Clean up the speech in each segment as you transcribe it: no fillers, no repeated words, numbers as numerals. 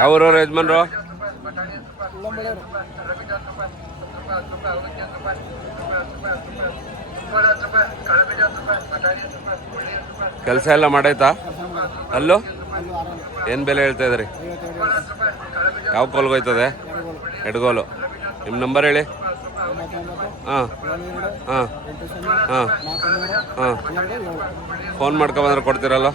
ಯಾವ್ರವ್ರು ಯಜಮಾನ್ರು? ಕೆಲಸ ಎಲ್ಲ ಮಾಡೈತಾ? ಅಲ್ಲೂ ಏನು ಬೆಲೆ ಹೇಳ್ತಾ ಇದ್ರಿ? ಯಾವ ಕೋಲ್ಗೋಯ್ತದೆ? ಎಡ್ಗೋಲು. ನಿಮ್ಮ ನಂಬರ್ ಹೇಳಿ. ಹಾಂ ಹಾಂ ಹಾಂ ಹಾಂ. ಫೋನ್ ಮಾಡ್ಕೊಬಂದ್ರೆ ಕೊಡ್ತೀರಲ್ಲ?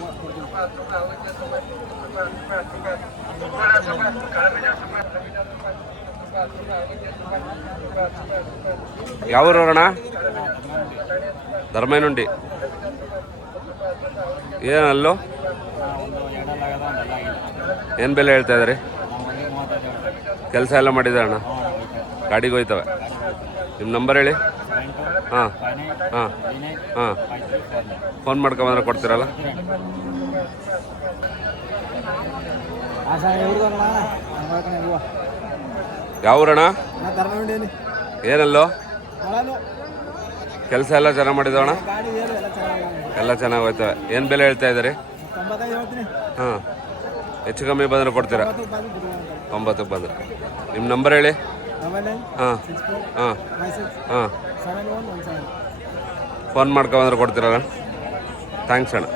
ಯಾವೂರಣ್ಣ? ಧರ್ಮೇನುಂಡಿ. ಏನಲ್ಲೋ ಏನು ಬೆಲೆ ಹೇಳ್ತಾ ಇದ್ರಿ? ಕೆಲಸ ಎಲ್ಲ ಮಾಡಿದೆ ಅಣ್ಣ? ಗಾಡಿಗೆ ಹೋಯ್ತವೆ. ನಿಮ್ಮ ನಂಬರ್ ಹೇಳಿ. ಹಾಂ ಹಾಂ ಹಾಂ. ಫೋನ್ ಮಾಡ್ಕೊಂಬಂದ್ರೆ ಕೊಡ್ತೀರಲ್ಲ? ಯಾವೂರಣ್ಣ? ಏನಲ್ಲೋ ಕೆಲಸ ಎಲ್ಲ ಚೆನ್ನಾಗಿ ಮಾಡಿದವಣ್ಣ? ಎಲ್ಲ ಚೆನ್ನಾಗಿ ಹೋಯ್ತವೆ. ಏನು ಬೆಲೆ ಹೇಳ್ತಾ ಇದ್ದೀರಿ? ಹಾಂ. ಹೆಚ್ಚು ಕಮ್ಮಿ ಬಂದರೆ ಕೊಡ್ತೀರಾ? 90ಕ್ಕೆ ಬಂದರೆ. ನಿಮ್ಮ ನಂಬರ್ ಹೇಳಿ. ಹಾಂ ಹಾಂ ಹಾಂ. ಫೋನ್ ಮಾಡ್ಕೊಂಬಂದ್ರೆ ಕೊಡ್ತೀರಲ್ಲ? ಥ್ಯಾಂಕ್ಸ್ ಅಣ್ಣ.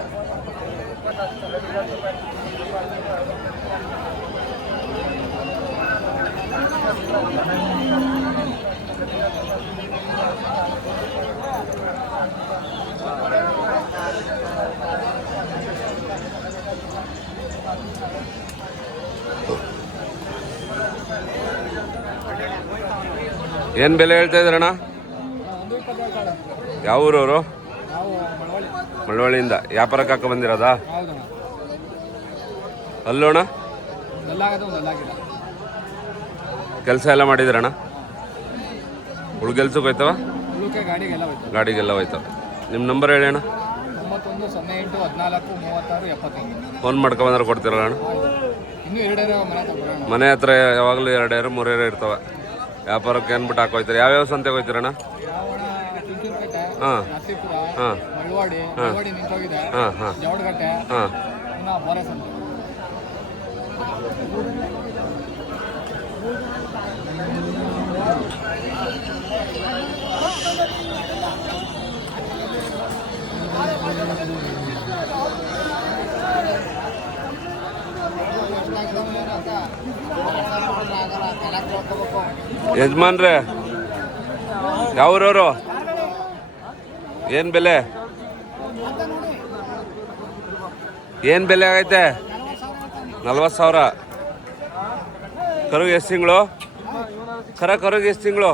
ಏನು ಬೆಲೆ ಹೇಳ್ತಾ ಇದ್ದೀರಣ್ಣ? ಯಾವ ಊರವರು? ಮಳವಳ್ಳಿಯಿಂದ. ವ್ಯಾಪಾರಕ್ಕೆ ಹಾಕೊ ಬಂದಿರೋದಾ? ಅಲ್ಲೋಣ ಕೆಲಸ ಎಲ್ಲ ಮಾಡಿದಿರಣ್ಣ? ಉಳ್ಗೆಲ್ಸಕ್ಕೆ ಹೋಯ್ತವ? ಗಾಡಿಗೆಲ್ಲ ಹೋಯ್ತವ. ನಿಮ್ಮ ನಂಬರ್ ಹೇಳಿ ಅಣ್ಣ. ಫೋನ್ ಮಾಡ್ಕೊಬಂದ್ರೆ ಕೊಡ್ತೀರಲ್ಲ ಅಣ್ಣ? ಮನೆ ಹತ್ರ ಯಾವಾಗಲೂ 2 3 ಇರ್ತವೆ. ವ್ಯಾಪಾರಕ್ಕೆ ಅಂದ್ಬಿಟ್ಟು ಹಾಕೋಯ್ತಾರೆ. ಯಾವ್ಯಾವ ಸಂತೆಗೆ ಹೋಯ್ತೀರಣ್ಣ? ಹಾಂ ಹಾಂ ಹಾಂ ಹಾಂ ಹಾಂ ಹಾಂ. ಯಜಮಾನ್ರೆ ಯಾವ್ರವರು? ಏನು ಬೆಲೆ? ಏನು ಬೆಲೆ ಆಗೈತೆ? 40,000. ಕರುಗೆ ಎಷ್ಟು ತಿಂಗಳು? ಕರುಗೆ ಎಷ್ಟು ತಿಂಗಳು?